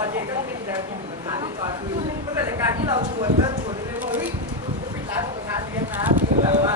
ตอนเย็นก็ต้องมีแนวกินหมูกระทะที่อยคือมันเกิดจการที่เราชวนเพื่อชวนเรื่อยๆว่าเฮ้ยไปิดร้านหมูกระทะเลี้ยงนะคือแบบว่า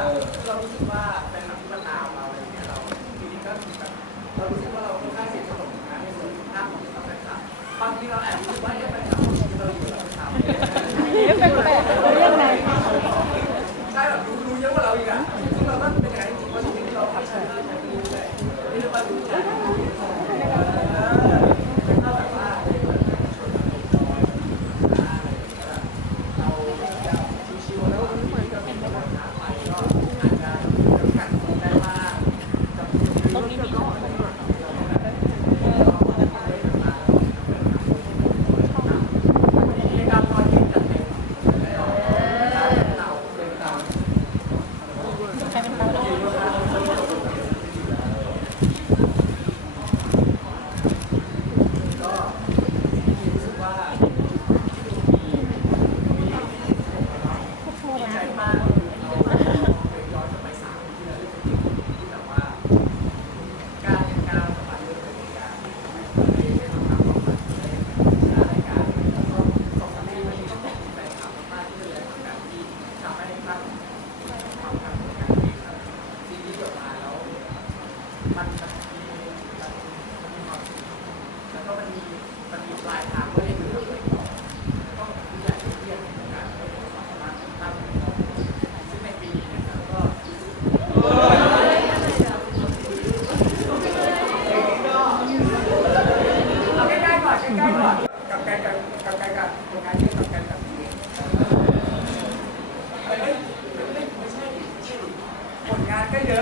ล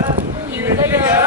งา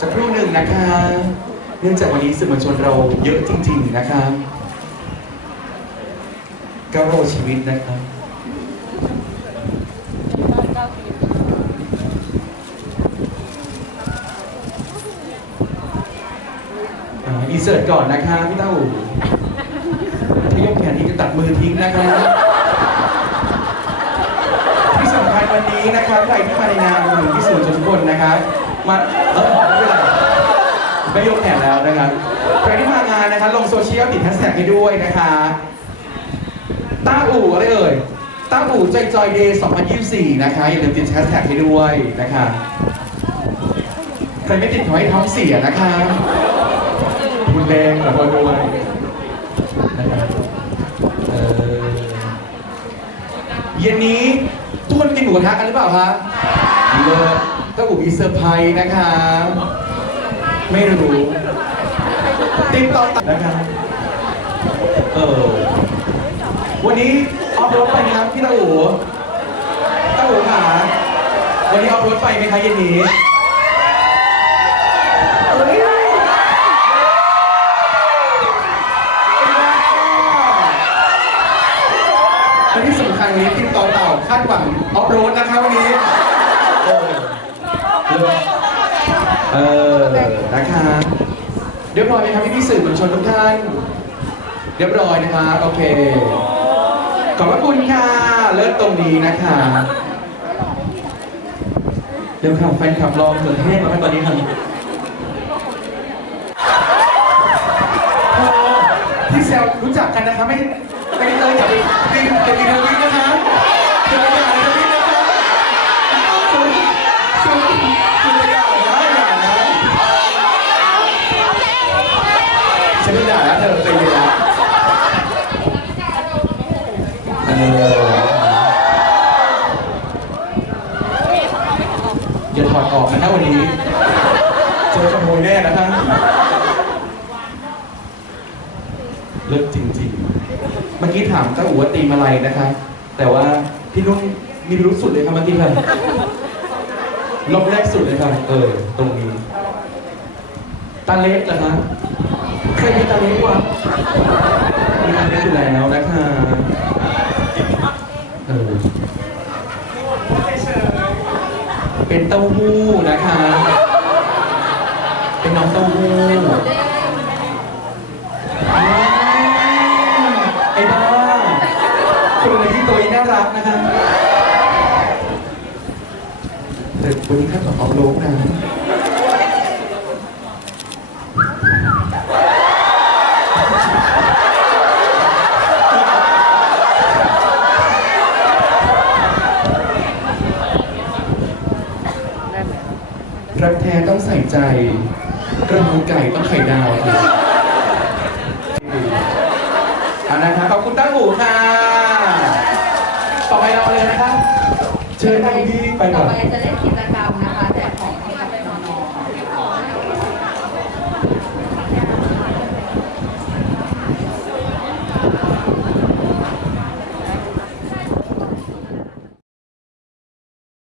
สักครู่หนึ่งนะคะ เนื่องจากวันนี้สื่อมวลชนเราเยอะจริง ๆ นะคะก้าวโรชีวิตนะคะอินเสิร์ตก่อนนะคะพี่เต้าถ้ายกแขนนี้จะตัดมือทิ้งนะคะที่สำคัญวันนี้นะคะใครที่มาในงานรวมถึงที่สื่อมวลชนทุกคนนะคะมาเออ ไม่เป็นไรไม่ยกแขนแล้วนะคะใครที่มางานนะคะลงโซเชียลติดแฮชแท็กให้ด้วยนะคะต้าอู่อะไรเอ่ยต้าอู่จอยจอยเดย์2024 นะคะอย่าลืมติดแฮชแท็กให้ด้วยนะคะใครไม่ติดขอให้ท้องเสียนะคะคุณแดงขอโทษด้วยนะครับเออเย็นนี้ทุกคนกินหมูกระทะกันหรือเปล่าคะมีเลยก็อุมีเซอร์ไพรส์นะคะ ไม่รู้ติ๊กต๊อกนะคะเออวันนี้ออฟรถไปไหมครับพี่ตาอู๋ตาอู๋ขาวันนี้ออฟรถไปไหมคะเย็นนี้เอ้ยเป็นไงอะและที่สำคัญวันนี้ทีมต่อเต่าคาดหวังออฟโรดนะคะวันนี้ เออ เออ นะคะ เรียบร้อยไหมครับพี่พี่ๆสื่อมวลชนทุกท่าน เรียบร้อยนะคะโอเค ขอบพระคุณค่ะ เลิศตรงนี้นะคะ เดี๋ยวค่ะแฟนคลับรอเกิดเทศมาให้ตอนนี้ค่ะโอ้พี่แซวรู้จักกันนะคะไม่ไม่ได้เลยอย่าไปตีอย่าตีเดวิดนะคะอย่าไปด่าเดวิดนะคะคุณคุณคุณอย่าด่านะอย่านะฉันไม่ด่าแล้วเธอตีแล้วเอออย่าถอดออกนะวันนี้ เจอขโมยแน่นะคะเลิกจริงๆ เมื่อกี้ถามเจ้าอู๋ว่าตีมอะไรนะคะ แต่ว่าพี่นุ่นมีรู้สุดเลยค่ะเมื่อกี้ค่ะลบแรกสุดเลยค่ะเออ ตรงนี้ ตาเล็กเหรอคะใครมีตาเล็กวะมีตาเล็กอยู่แล้วนะคะ เออ เป็นเต้าหู้นะคะ เป็นน้องเต้าหู้ไอ้บ้าคุณอะไรที่ตัวนี้น่ารักนะคะแต่วันนี้ข้าขอเอาโลกนะ กแท้ต้องใส่ใจกระเพราไก่ต้องไข่ดาวค่ะเอานะครับขอบคุณตั้งหูค่ะ ต่อไปเราเลยนะครับ เชิญทางพี่ไปก่อน ต่อไปจะเล่นกิจ